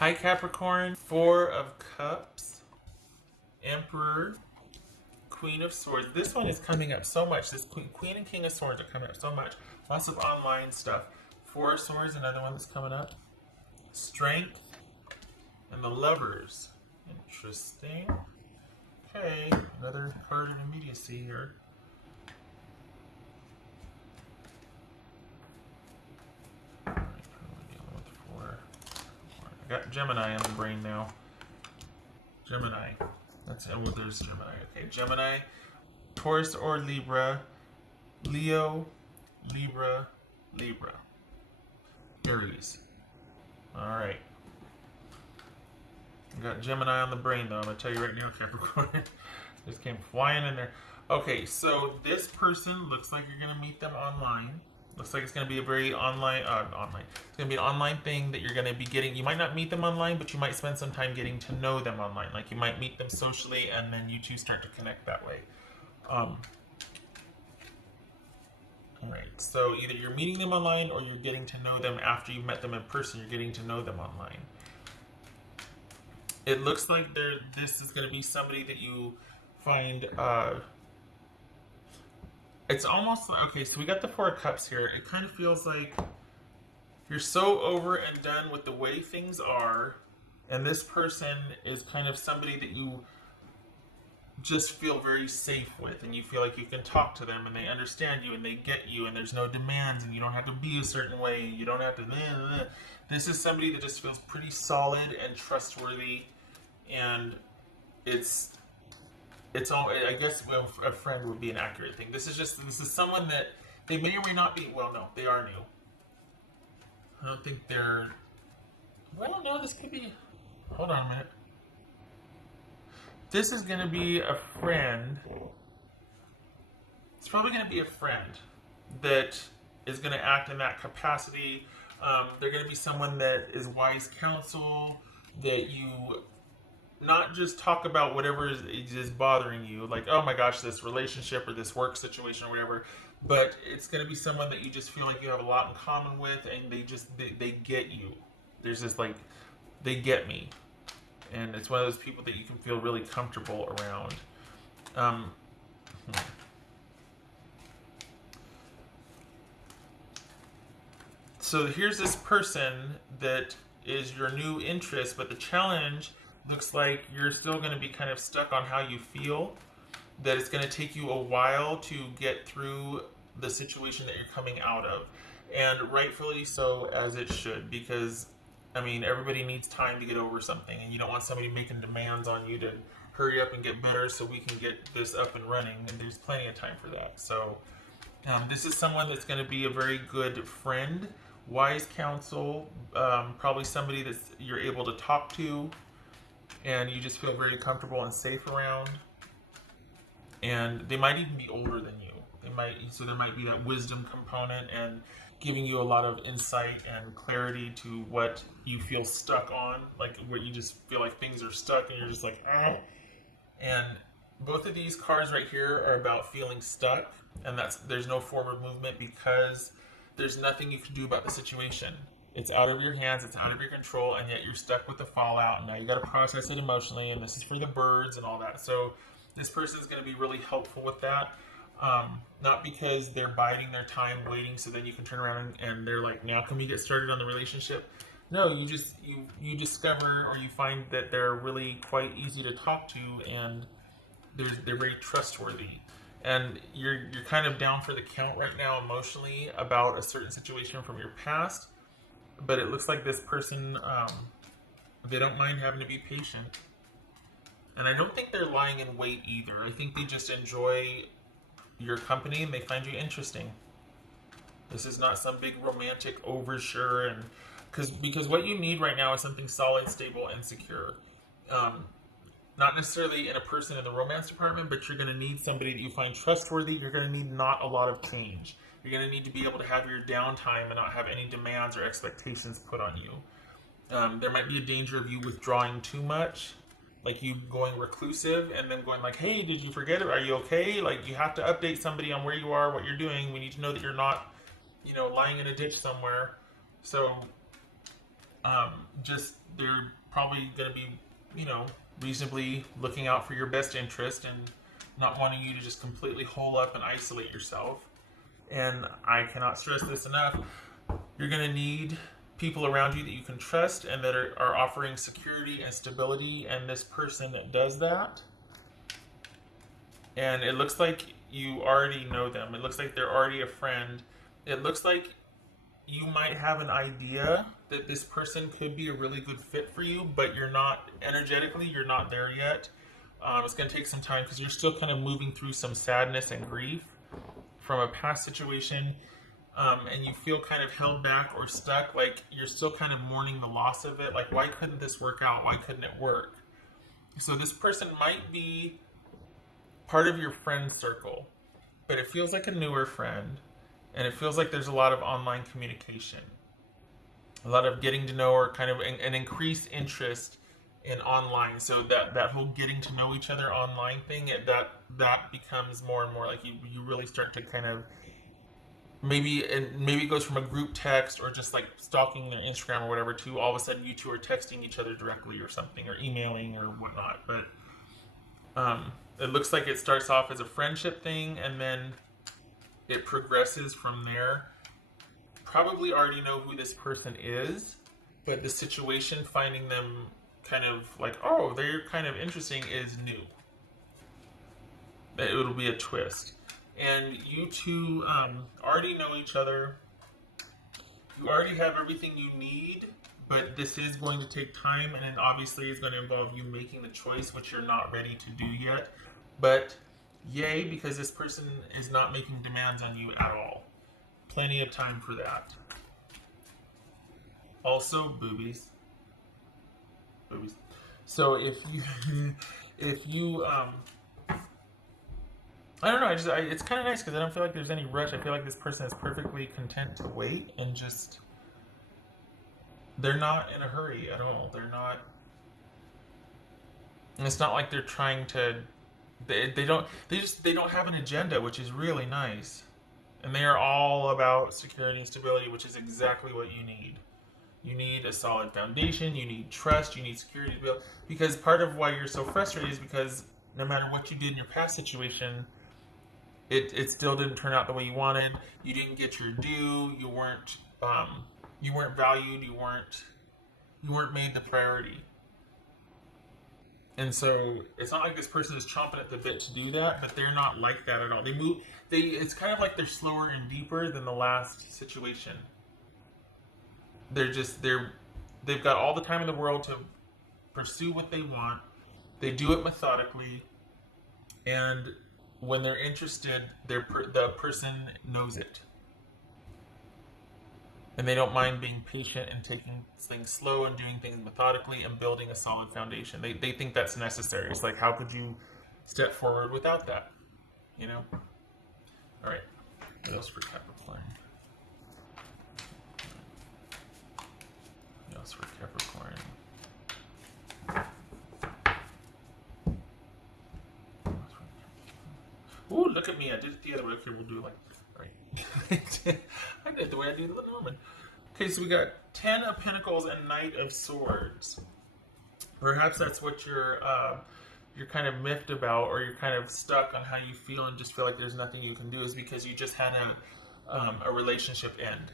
Hi Capricorn, Four of Cups, Emperor, Queen of Swords. This one is coming up so much. This Queen and King of Swords are coming up so much. Lots of online stuff. Four of Swords, another one that's coming up. Strength, and the Lovers. Interesting. Okay, another card of immediacy here. I got Gemini on the brain now. Gemini. That's it. Well, there's Gemini. Okay, Gemini, Taurus or Libra, Leo, Libra, Libra, Aries. All right. I got Gemini on the brain though. I'm gonna tell you right now, Capricorn. Just came flying in there. Okay, so this person looks like you're gonna meet them online. Looks like it's going to be a very online. It's going to be an online thing that you're going to be getting. You might not meet them online, but you might spend some time getting to know them online. Like you might meet them socially, and then you two start to connect that way. All right. So either you're meeting them online, or you're getting to know them after you've met them in person. You're getting to know them online. It looks like this is going to be somebody that you find. It's almost like, okay, so we got the Four of Cups here. It kind of feels like you're so over and done with the way things are, and this person is kind of somebody that you just feel very safe with, and you feel like you can talk to them, and they understand you, and they get you, and there's no demands, and you don't have to be a certain way, you don't have to... This is somebody that just feels pretty solid and trustworthy, and it's all, I guess, well, a friend would be an accurate thing. This is someone that they may or may not be. Well, no, they are new. I don't think they're. Well, no, this could be. Hold on a minute. This is going to be a friend. It's probably going to be a friend that is going to act in that capacity. They're going to be someone that is wise counsel, that you not just talk about whatever is bothering you, like, oh my gosh, this relationship or this work situation or whatever, but it's going to be someone that you just feel like you have a lot in common with, and they get you. There's this, like, they get me. And it's one of those people that you can feel really comfortable around. So here's this person that is your new interest, but the challenge looks like you're still going to be kind of stuck on how you feel, that it's going to take you a while to get through the situation that you're coming out of, and rightfully so, as it should, because I mean, everybody needs time to get over something, and you don't want somebody making demands on you to hurry up and get better so we can get this up and running, and there's plenty of time for that. So this is someone that's going to be a very good friend, wise counsel, probably somebody that you're able to talk to, and you just feel very comfortable and safe around. And they might even be older than you. So there might be that wisdom component and giving you a lot of insight and clarity to what you feel stuck on, like where you just feel like things are stuck and you're just like, ah. And both of these cards right here are about feeling stuck, and there's no forward movement because there's nothing you can do about the situation. It's out of your hands, it's out of your control, and yet you're stuck with the fallout, and now you got to process it emotionally, and this is for the birds and all that. So this person is going to be really helpful with that. Not because they're biding their time waiting so then you can turn around and they're like, now can we get started on the relationship? No, you discover, or you find that they're really quite easy to talk to, and they're very trustworthy. And you're kind of down for the count right now emotionally about a certain situation from your past. But it looks like this person, they don't mind having to be patient. And I don't think they're lying in wait either. I think they just enjoy your company and they find you interesting. This is not some big romantic overture, and because what you need right now is something solid, stable, and secure. Not necessarily in a person in the romance department, but you're going to need somebody that you find trustworthy. You're going to need not a lot of change. You're going to need to be able to have your downtime and not have any demands or expectations put on you. There might be a danger of you withdrawing too much, like you going reclusive and then going like, hey, did you forget it? Are you okay? Like, you have to update somebody on where you are, what you're doing. We need to know that you're not, lying in a ditch somewhere. So Just they're probably going to be, you know, reasonably looking out for your best interest and not wanting you to just completely hole up and isolate yourself. And I cannot stress this enough. You're going to need people around you that you can trust and that are offering security and stability. And this person that does that, and it looks like you already know them. It looks like they're already a friend. It looks like you might have an idea that this person could be a really good fit for you, but you're not energetically, you're not there yet. It's going to take some time because you're still kind of moving through some sadness and grief from a past situation, and you feel kind of held back or stuck, like you're still kind of mourning the loss of it. Like, why couldn't this work out? Why couldn't it work? So this person might be part of your friend circle, but it feels like a newer friend, and it feels like there's a lot of online communication, a lot of getting to know, or kind of an increased interest in online. So that whole getting to know each other online thing, that becomes more and more like you really start to kind of maybe it goes from a group text or just like stalking their Instagram or whatever to all of a sudden you two are texting each other directly or something, or emailing or whatnot. But it looks like it starts off as a friendship thing and then it progresses from there. Probably already know who this person is, but the situation, finding them kind of like, oh, they're kind of interesting, is new. It'll be a twist. And you two already know each other. You already have everything you need, but this is going to take time, and it obviously is going to involve you making the choice, which you're not ready to do yet. But yay, because this person is not making demands on you at all. Plenty of time for that. Also, boobies. Boobies. So if you I don't know, it's kind of nice because I don't feel like there's any rush. I feel like this person is perfectly content to wait and just, they're not in a hurry at all. They're not, and it's not like they're trying to, they don't have an agenda, which is really nice. And they are all about security and stability, which is exactly what you need. You need a solid foundation, you need trust, you need security to build. Because part of why you're so frustrated is because no matter what you did in your past situation, it still didn't turn out the way you wanted. You didn't get your due. You weren't valued. You weren't made the priority. And so it's not like this person is chomping at the bit to do that, but they're not like that at all. It's kind of like they're slower and deeper than the last situation. They've got all the time in the world to pursue what they want. They do it methodically, and when they're interested, the person knows it. And they don't mind being patient and taking things slow and doing things methodically and building a solid foundation. They think that's necessary. It's like, how could you step forward without that? You know? All right. What else for Capricorn? What else for Capricorn? Ooh, look at me. I did it the other way. Okay, we'll do it like this. Right. I did it the way I do the Norman. Okay, so we got 10 of Pentacles and Knight of Swords. Perhaps that's what you're kind of miffed about, or you're kind of stuck on how you feel and just feel like there's nothing you can do, is because you just had a relationship end.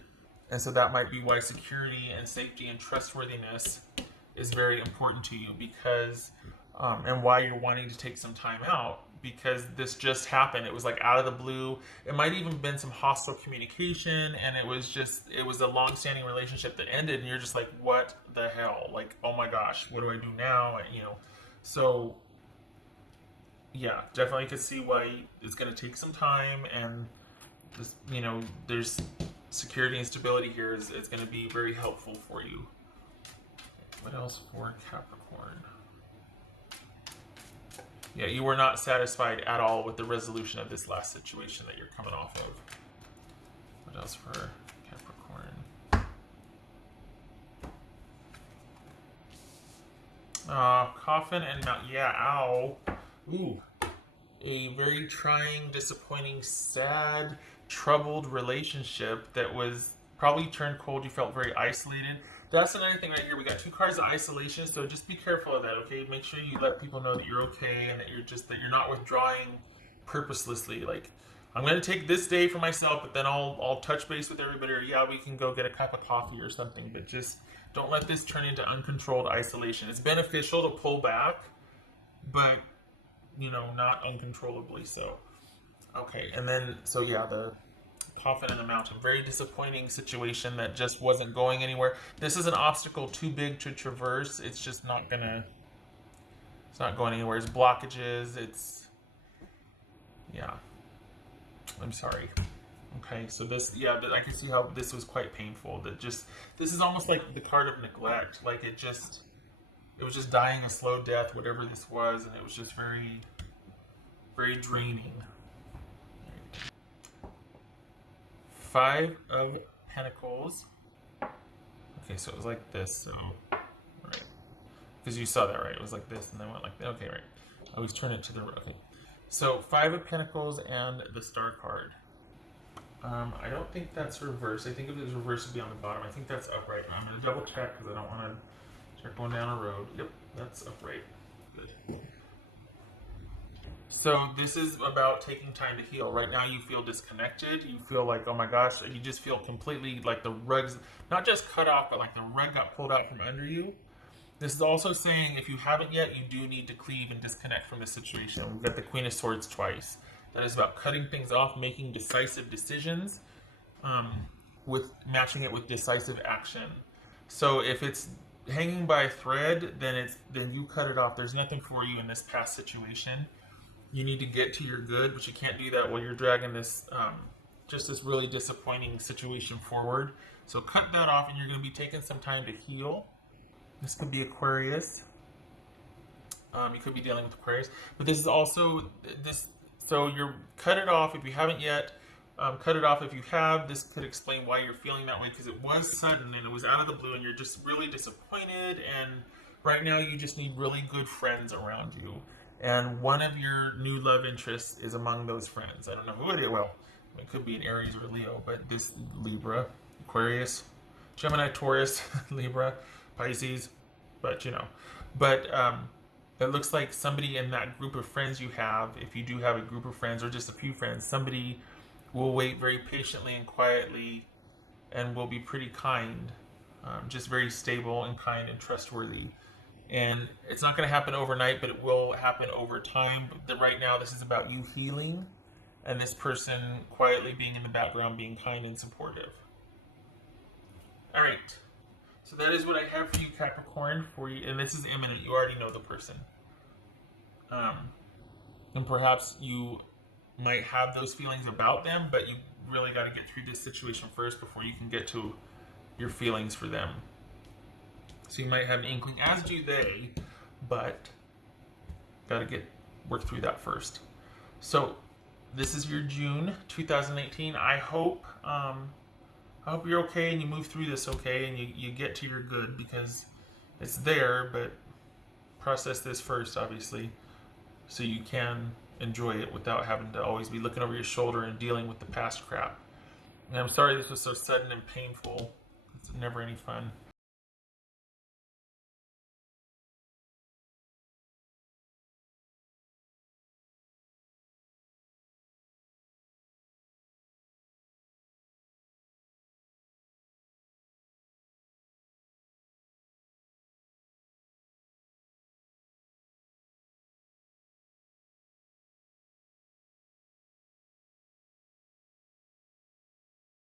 And so that might be why security and safety and trustworthiness is very important to you, because and why you're wanting to take some time out, because this just happened. It was like out of the blue. It might even been some hostile communication, and it was a long-standing relationship that ended, and you're just like, what the hell? Like, oh my gosh, what do I do now? And, so yeah, definitely could see why it's going to take some time, and this, there's security and stability here is going to be very helpful for you. What else for Capricorn? Yeah, you were not satisfied at all with the resolution of this last situation that you're coming off of. What else for Capricorn? Coffin and Mount. Yeah, ow. Ooh. A very trying, disappointing, sad, troubled relationship that was probably turned cold. You felt very isolated. that's another thing right here. We got 2 cards of isolation, so just be careful of that, okay? Make sure you let people know that you're okay and that you're not withdrawing purposelessly. Like, I'm gonna take this day for myself, but then I'll touch base with everybody, or yeah, we can go get a cup of coffee or something. But just don't let this turn into uncontrolled isolation. It's beneficial to pull back, but not uncontrollably so. Okay, and then so yeah, the coffin in the mountain. Very disappointing situation that just wasn't going anywhere. This is an obstacle too big to traverse. It's just it's not going anywhere. It's blockages. Yeah. I'm sorry. Okay, so this, yeah, I can see how this was quite painful. This is almost like the card of neglect. Like it was just dying a slow death, whatever this was, and it was just very, very draining. 5 of Pentacles. Okay, so it was like this, so, right. Because you saw that, right? It was like this, and then went like that. Okay, right. I always turn it to the, okay. So, 5 of Pentacles and the Star card. I don't think that's reversed. I think if it was reversed, it would be on the bottom. I think that's upright. I'm going to double check because I don't want to start going down a road. Yep, that's upright. Good. So this is about taking time to heal. Right now you feel disconnected. You feel like, oh my gosh, you just feel completely like the rug's not just cut off, but like the rug got pulled out from under you. This is also saying if you haven't yet, you do need to cleave and disconnect from the situation. We've got the Queen of Swords twice. That is about cutting things off, making decisive decisions, with matching it with decisive action. So if it's hanging by a thread, then you cut it off. There's nothing for you in this past situation. You need to get to your good, but you can't do that while you're dragging this, just this really disappointing situation forward. So cut that off, and you're going to be taking some time to heal. This could be Aquarius. You could be dealing with Aquarius, but this is also this. So you're cut it off if you haven't yet. Cut it off if you have. This could explain why you're feeling that way, because it was sudden and it was out of the blue, and you're just really disappointed. And right now, you just need really good friends around you. And one of your new love interests is among those friends. I don't know who it is. Well, it could be an Aries or Leo, but this Libra, Aquarius, Gemini, Taurus, Libra, Pisces, but it looks like somebody in that group of friends you have, if you do have a group of friends or just a few friends, somebody will wait very patiently and quietly and will be pretty kind, just very stable and kind and trustworthy. And it's not going to happen overnight, but it will happen over time. But right now, this is about you healing and this person quietly being in the background, being kind and supportive. All right. So that is what I have for you, Capricorn, for you. And this is imminent. You already know the person. And perhaps you might have those feelings about them, but you really got to get through this situation first before you can get to your feelings for them. So you might have an inkling, as do they, but got to work through that first. So this is your June 2018. I hope you're okay and you move through this okay and you get to your good, because it's there, but process this first, obviously, so you can enjoy it without having to always be looking over your shoulder and dealing with the past crap. And I'm sorry this was so sudden and painful. It's never any fun.